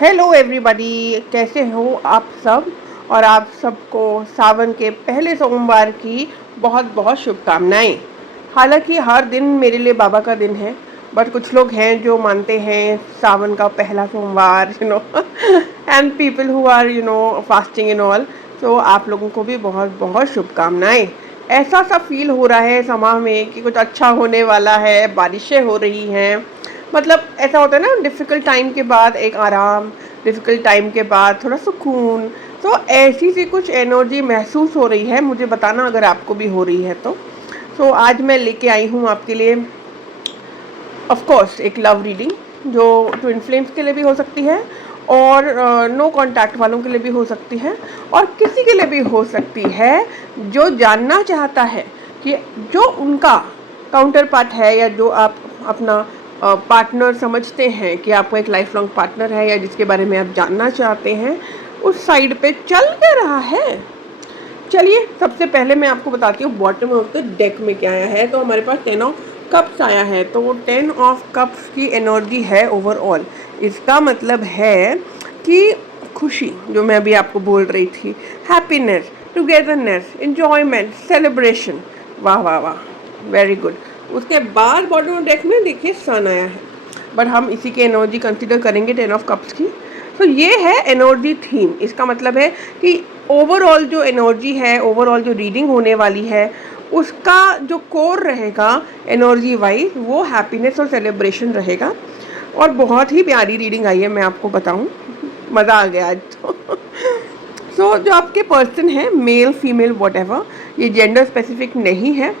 Hello everybody, कैसे हो आप सब। और आप सबको सावन के पहले सोमवार की बहुत बहुत शुभकामनाएं। हालांकि हर दिन मेरे लिए बाबा का दिन है, बट कुछ लोग हैं जो मानते हैं सावन का पहला सोमवार, and people who are fasting in all. तो आप लोगों को भी बहुत बहुत शुभकामनाएं। ऐसा सा फील हो रहा है समा में कि कुछ अच्छा होने वाला है, बारिशें हो रही हैं। मतलब ऐसा होता है ना, डिफ़िकल्ट टाइम के बाद एक आराम, डिफ़िकल्ट टाइम के बाद थोड़ा सुकून। तो ऐसी सी कुछ एनर्जी महसूस हो रही है, मुझे बताना अगर आपको भी हो रही है तो। आज मैं लेके आई हूँ आपके लिए ऑफ कोर्स एक लव रीडिंग, जो ट्विन फ्लेम्स के लिए भी हो सकती है और नो कांटेक्ट वालों के लिए भी हो सकती है, और किसी के लिए भी हो सकती है जो जानना चाहता है कि जो उनका काउंटर पार्ट है, या जो आप अपना पार्टनर समझते हैं कि आपका एक लाइफ लॉन्ग पार्टनर है, या जिसके बारे में आप जानना चाहते हैं, उस साइड पे चल क्या रहा है। चलिए सबसे पहले मैं आपको बताती हूँ बॉटम ऑफ द डेक में क्या आया है। तो हमारे पास 10 ऑफ कप्स आया है, तो वो 10 ऑफ कप्स की एनर्जी है ओवरऑल। इसका मतलब है कि खुशी, जो मैं अभी आपको बोल रही थी, हैप्पीनेस, टुगेदरनेस, एंजॉयमेंट, सेलिब्रेशन। वाह वाह वाह, वेरी गुड। उसके बाद बॉटम ऑफ डेक में देखिए सन आया है, बट हम इसी की एनर्जी कंसिडर करेंगे 10 ऑफ कप्स की। तो ये है एनर्जी थीम। इसका मतलब है कि ओवरऑल जो एनर्जी है, ओवरऑल जो रीडिंग होने वाली है, उसका जो कोर रहेगा एनर्जी वाइज, वो हैप्पीनेस और सेलिब्रेशन रहेगा। और बहुत ही प्यारी रीडिंग आई है, मैं आपको बताऊं, मज़ा आ गया आज तो। जो आपके पर्सन है, मेल फीमेल वॉट एवर, ये जेंडर स्पेसिफिक नहीं है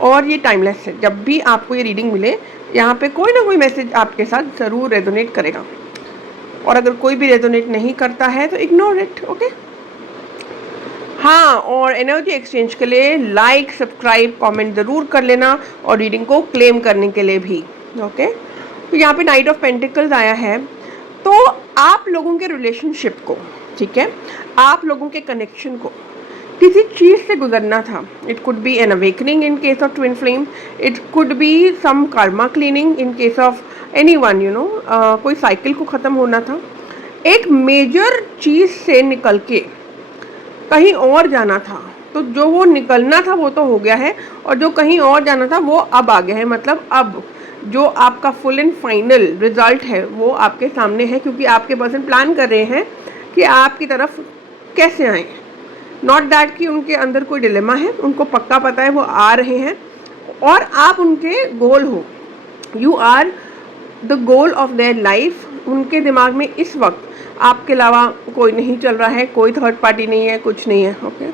और ये टाइमलेस है। जब भी आपको ये रीडिंग मिले, यहाँ पे कोई ना कोई मैसेज आपके साथ ज़रूर रेजोनेट करेगा, और अगर कोई भी रेजोनेट नहीं करता है तो इग्नोर इट, ओके। हाँ, और एनर्जी एक्सचेंज के लिए लाइक, सब्सक्राइब, कमेंट ज़रूर कर लेना, और रीडिंग को क्लेम करने के लिए भी, ओके। तो यहाँ पे नाइट ऑफ पेंटिकल्स आया है। तो आप लोगों के रिलेशनशिप को, ठीक है, आप लोगों के कनेक्शन को किसी चीज़ से गुजरना था। It could be an awakening in case of twin flame, it could be some karma cleaning in case of any one, कोई साइकिल को ख़त्म होना था, एक मेजर चीज़ से निकल के कहीं और जाना था। तो जो वो निकलना था वो तो हो गया है, और जो कहीं और जाना था वो अब आ गया है। मतलब अब जो आपका फुल एंड फाइनल रिजल्ट है वो आपके सामने है, क्योंकि आपके पर्सन प्लान कर रहे हैं कि आपकी तरफ कैसे आए। नॉट दैट कि उनके अंदर कोई डिलेमा है, उनको पक्का पता है वो आ रहे हैं, और आप उनके गोल हो। You are the goal of their life. उनके दिमाग में इस वक्त आपके अलावा कोई नहीं चल रहा है, कोई थर्ड पार्टी नहीं है, कुछ नहीं है, ओके।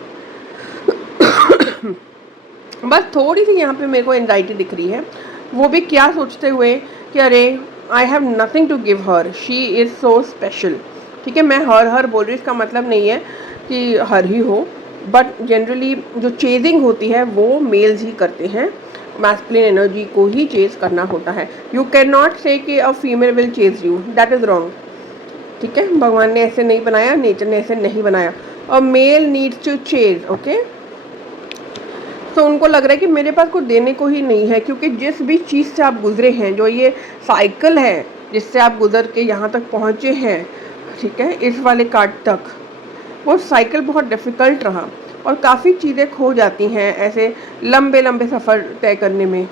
बस थोड़ी सी यहाँ पे मेरे को एंजाइटी दिख रही है, वो भी क्या सोचते हुए कि अरे I have nothing to give her, she is so special. ठीक है, मैं हर बोल रही हूँ, इसका मतलब नहीं है कि हर ही हो, बट जनरली जो चेजिंग होती है वो मेल्स ही करते हैं। मैस्कुलिन एनर्जी को ही चेज करना होता है। यू कैन नॉट से कि a female will chase you, that is wrong. ठीक है, भगवान ने ऐसे नहीं बनाया, नेचर ने ऐसे नहीं बनाया। और male needs to chase, okay. तो उनको लग रहा है कि मेरे पास कुछ देने को ही नहीं है, क्योंकि जिस भी चीज़ से आप गुजरे हैं, जो ये साइकिल है जिससे आप गुजर के यहाँ तक पहुँचे हैं, ठीक है, इस वाले कार्ड तक, वो साइकिल बहुत डिफ़िकल्ट रहा, और काफ़ी चीज़ें खो जाती हैं ऐसे लंबे लंबे सफ़र तय करने में।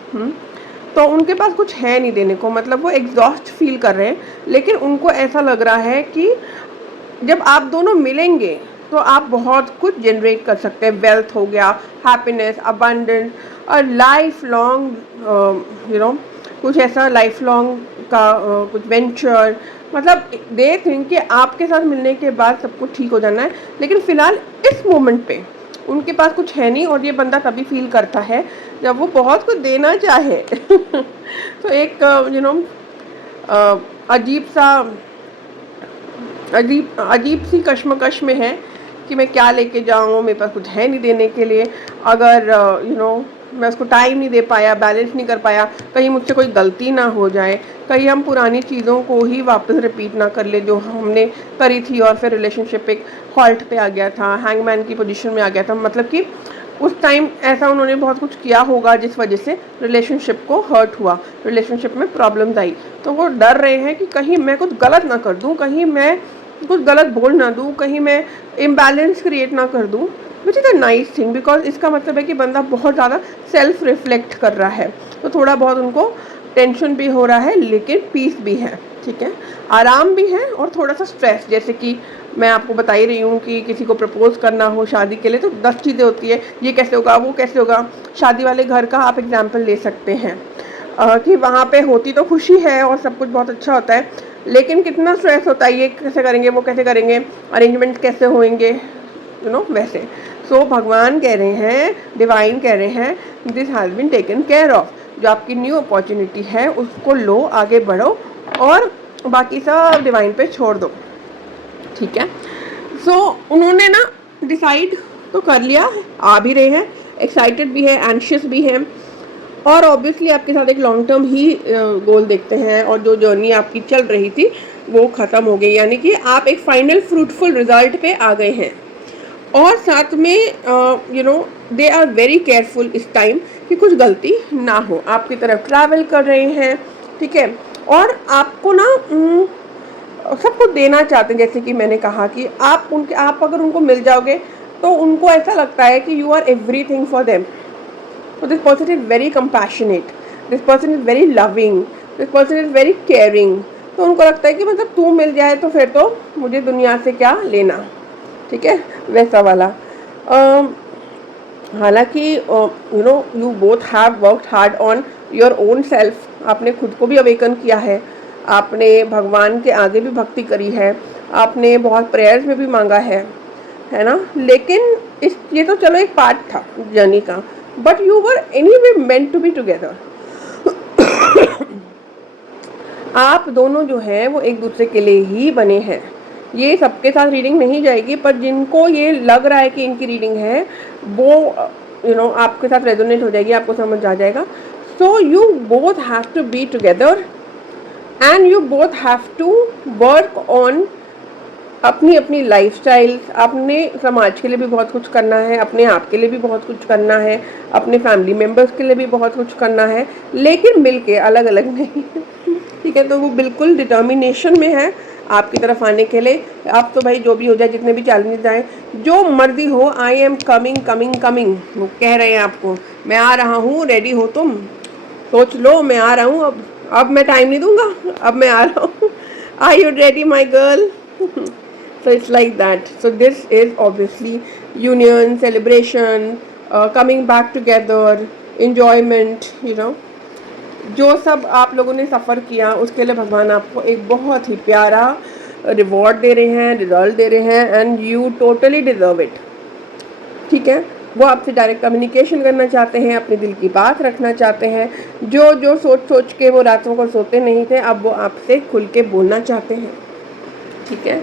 तो उनके पास कुछ है नहीं देने को, मतलब वो एग्जॉस्ट फील कर रहे हैं, लेकिन उनको ऐसा लग रहा है कि जब आप दोनों मिलेंगे तो आप बहुत कुछ जनरेट कर सकते हैं। वेल्थ हो गया, हैप्पीनेस, अबंडेंस, और लाइफ लॉन्ग कुछ ऐसा लाइफ लॉन्ग का कुछ वेंचर। मतलब दे थिंक कि आपके साथ मिलने के बाद सब कुछ ठीक हो जाना है, लेकिन फ़िलहाल इस मोमेंट पे उनके पास कुछ है नहीं, और ये बंदा तभी फील करता है जब वो बहुत कुछ देना चाहे। तो एक अजीब सी कश्मकश में है कि मैं क्या लेके जाऊँ, मेरे पास कुछ है नहीं देने के लिए। अगर मैं उसको टाइम नहीं दे पाया, बैलेंस नहीं कर पाया, कहीं मुझसे कोई गलती ना हो जाए, कहीं हम पुरानी चीज़ों को ही वापस रिपीट ना कर ले जो हमने करी थी, और फिर रिलेशनशिप एक हॉल्ट पे आ गया था, हैंगमैन की पोजीशन में आ गया था। मतलब कि उस टाइम ऐसा उन्होंने बहुत कुछ किया होगा जिस वजह से रिलेशनशिप को हर्ट हुआ, रिलेशनशिप में प्रॉब्लम्स आई। तो वो डर रहे हैं कि कहीं मैं कुछ गलत ना कर दूँ, कहीं मैं कुछ गलत बोल ना दूँ, कहीं मैं इम्बैलेंस क्रिएट ना कर दूँ, which is a nice thing, because इसका मतलब है कि बंदा बहुत ज़्यादा सेल्फ रिफ्लेक्ट कर रहा है। तो थोड़ा बहुत उनको टेंशन भी हो रहा है लेकिन पीस भी है, ठीक है, आराम भी है और थोड़ा सा स्ट्रेस। जैसे कि मैं आपको बता ही रही हूँ कि किसी को प्रपोज करना हो शादी के लिए तो 10 चीज़ें होती है, ये कैसे होगा, वो कैसे होगा। शादी वाले घर का आप एग्जाम्पल ले सकते हैं कि वहाँ पे होती तो खुशी है और सब कुछ बहुत अच्छा होता है, लेकिन कितना स्ट्रेस होता है, ये कैसे करेंगे, वो कैसे करेंगे, अरेंजमेंट कैसे होंगे, वैसे। सो भगवान कह रहे हैं, डिवाइन कह रहे हैं, this has been taken care of. जो आपकी न्यू अपॉर्चुनिटी है उसको लो, आगे बढ़ो और बाकी सब डिवाइन पे छोड़ दो, ठीक है। सो उन्होंने ना डिसाइड तो कर लिया, आ भी रहे हैं, एक्साइटेड भी है, एंशियस भी है, और ऑब्वियसली आपके साथ एक लॉन्ग टर्म ही गोल देखते हैं। और जो जर्नी आपकी चल रही थी वो ख़त्म हो गई, यानी कि आप एक फाइनल फ्रूटफुल रिजल्ट पे आ गए हैं। और साथ में दे आर वेरी केयरफुल इस टाइम कि कुछ गलती ना हो। आपकी तरफ ट्रैवल कर रहे हैं, ठीक है, और आपको ना सब कुछ देना चाहते हैं। जैसे कि मैंने कहा कि आप अगर उनको मिल जाओगे तो उनको ऐसा लगता है कि you are everything for them. So this person is very compassionate, this person is very loving, this person is very caring। तो उनको लगता है कि मतलब तू मिल जाए तो फिर तो मुझे दुनिया से क्या लेना, ठीक है, वैसा वाला। हालांकि you both have worked hard on your own self. आपने खुद को भी अवेकन किया है, आपने भगवान के आगे भी भक्ति करी है, आपने बहुत प्रेयर्स में भी मांगा है ना। लेकिन ये तो चलो एक पार्ट था जर्नी का, but you were anyway meant to be together. आप दोनों जो हैं वो एक दूसरे के लिए ही बने हैं। ये सबके साथ रीडिंग नहीं जाएगी, पर जिनको ये लग रहा है कि इनकी रीडिंग है वो आपके साथ रेजोनेट हो जाएगी, आपको समझ आ जाएगा। So you both have to be together and you both have to work on अपनी अपनी लाइफस्टाइल। अपने समाज के लिए भी बहुत कुछ करना है, अपने आप के लिए भी बहुत कुछ करना है, अपने फैमिली मेम्बर्स के लिए भी बहुत कुछ करना है, लेकिन मिलके, अलग अलग नहीं, ठीक है। तो वो बिल्कुल डिटर्मिनेशन में है आपकी तरफ आने के लिए। आप तो भाई जो भी हो जाए, जितने भी चैलेंजेस आए, जो मर्जी हो, I am coming coming coming, वो कह रहे हैं आपको, मैं आ रहा हूँ, रेडी हो तुम, सोच लो मैं आ रहा हूँ, अब मैं टाइम नहीं दूंगा, अब मैं आ रहा हूँ, are you ready my girl. So it's like that. So this is obviously union, celebration, coming back together, enjoyment, जो सब आप लोगों ने सफ़र किया उसके लिए भगवान आपको एक बहुत ही प्यारा रिवॉर्ड दे रहे हैं, रिजल्ट दे रहे हैं, and you totally deserve it, ठीक है। वो आपसे डायरेक्ट कम्युनिकेशन करना चाहते हैं, अपने दिल की बात रखना चाहते हैं। जो जो सोच सोच के वो रातों को सोते नहीं थे, अब वो आपसे खुल के बोलना चाहते हैं, ठीक है।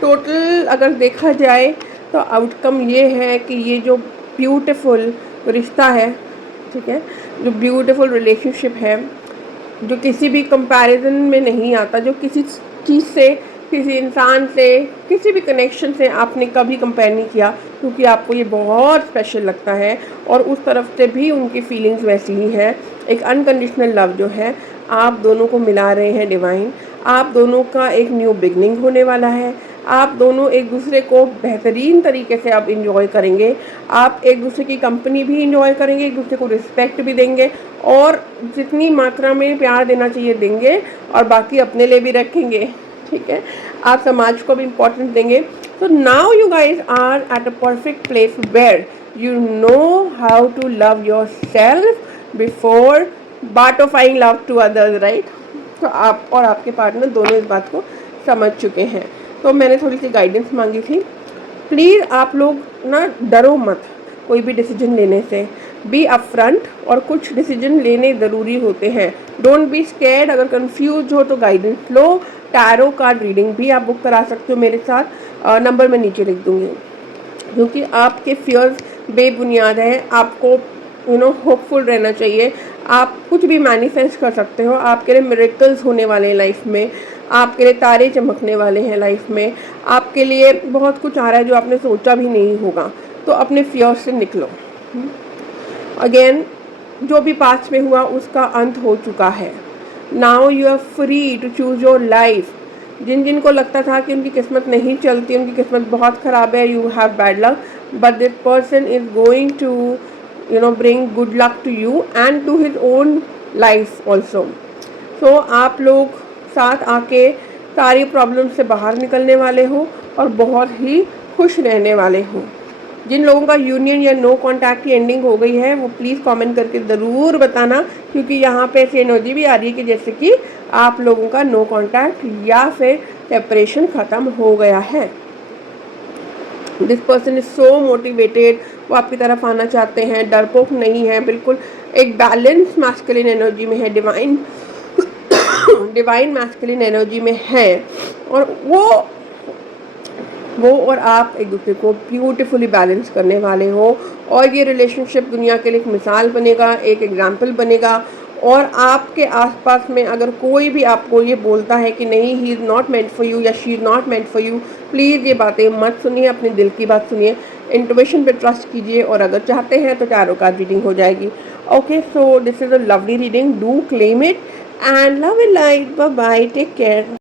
टोटल अगर देखा जाए तो आउटकम ये है कि ये जो ब्यूटीफुल रिश्ता है, ठीक है, जो ब्यूटीफुल रिलेशनशिप है, जो किसी भी कंपैरिजन में नहीं आता, जो किसी चीज़ से, किसी इंसान से, किसी भी कनेक्शन से आपने कभी कंपेयर नहीं किया, क्योंकि आपको ये बहुत स्पेशल लगता है और उस तरफ से भी उनकी फीलिंग्स वैसी ही हैं। एक अनकंडीशनल लव जो है आप दोनों को मिला रहे हैं डिवाइन। आप दोनों का एक न्यू बिगनिंग होने वाला है। आप दोनों एक दूसरे को बेहतरीन तरीके से आप इंजॉय करेंगे। आप एक दूसरे की कंपनी भी इंजॉय करेंगे, एक दूसरे को रिस्पेक्ट भी देंगे, और जितनी मात्रा में प्यार देना चाहिए देंगे, और बाकी अपने लिए भी रखेंगे, ठीक है। आप समाज को भी इम्पोर्टेंस देंगे। So now you guys are at a perfect place where you know how to love yourself before butterflying love to others, right? तो आप और आपके पार्टनर दोनों इस बात को समझ चुके हैं। तो मैंने थोड़ी सी गाइडेंस मांगी थी। प्लीज़ आप लोग ना डरो मत कोई भी डिसीजन लेने से, बी अपफ्रंट, और कुछ डिसीजन लेने ज़रूरी होते हैं। Don't be scared. अगर कंफ्यूज हो तो गाइडेंस लो। टैरो कार्ड रीडिंग भी आप बुक करा सकते हो मेरे साथ, नंबर मैं नीचे लिख दूँगी, क्योंकि आपके फियर्स बेबुनियाद हैं। आपको होपफुल रहना चाहिए। आप कुछ भी मैनिफेस्ट कर सकते हो। आपके लिए मिरेकल्स होने वाले हैं लाइफ में, आपके लिए तारे चमकने वाले हैं लाइफ में, आपके लिए बहुत कुछ आ रहा है जो आपने सोचा भी नहीं होगा। तो अपने फियर से निकलो। अगेन जो भी पास्ट में हुआ उसका अंत हो चुका है। Now you are free to choose your life. जिन जिन को लगता था कि उनकी किस्मत नहीं चलती, उनकी किस्मत बहुत ख़राब है, you have bad luck, but this person is going to bring good luck to you and to his own life also. So आप लोग साथ आके सारी प्रॉब्लम से बाहर निकलने वाले हो और बहुत ही खुश रहने वाले हो। जिन लोगों का यूनियन या नो कॉन्टैक्ट की एंडिंग हो गई है वो प्लीज़ कमेंट करके ज़रूर बताना, क्योंकि यहाँ पे ऐसी एनर्जी भी आ रही है कि जैसे कि आप लोगों का नो कॉन्टैक्ट या फिर सेपरेशन ख़त्म हो गया है। This person is so motivated, वो आपकी तरफ आना चाहते हैं, डरपोक नहीं है, बिल्कुल एक बैलेंस मैस्कुलिन एनर्जी में है, डिवाइन मैस्कुलिन एनर्जी में है, और वो और आप एक दूसरे को ब्यूटीफुली बैलेंस करने वाले हो। और ये रिलेशनशिप दुनिया के लिए एक मिसाल बनेगा, एक एग्जाम्पल बनेगा। और आपके आसपास में अगर कोई भी आपको ये बोलता है कि नहीं, he is not meant for you या she is not meant for you, please ये बातें मत सुनिए, अपने दिल की बात सुनिए, इंट्यूशन पे ट्रस्ट कीजिए, और अगर चाहते हैं तो टैरो कार्ड रीडिंग हो जाएगी। Okay, so this is a lovely reading, do claim it and love and light. Bye bye, take care.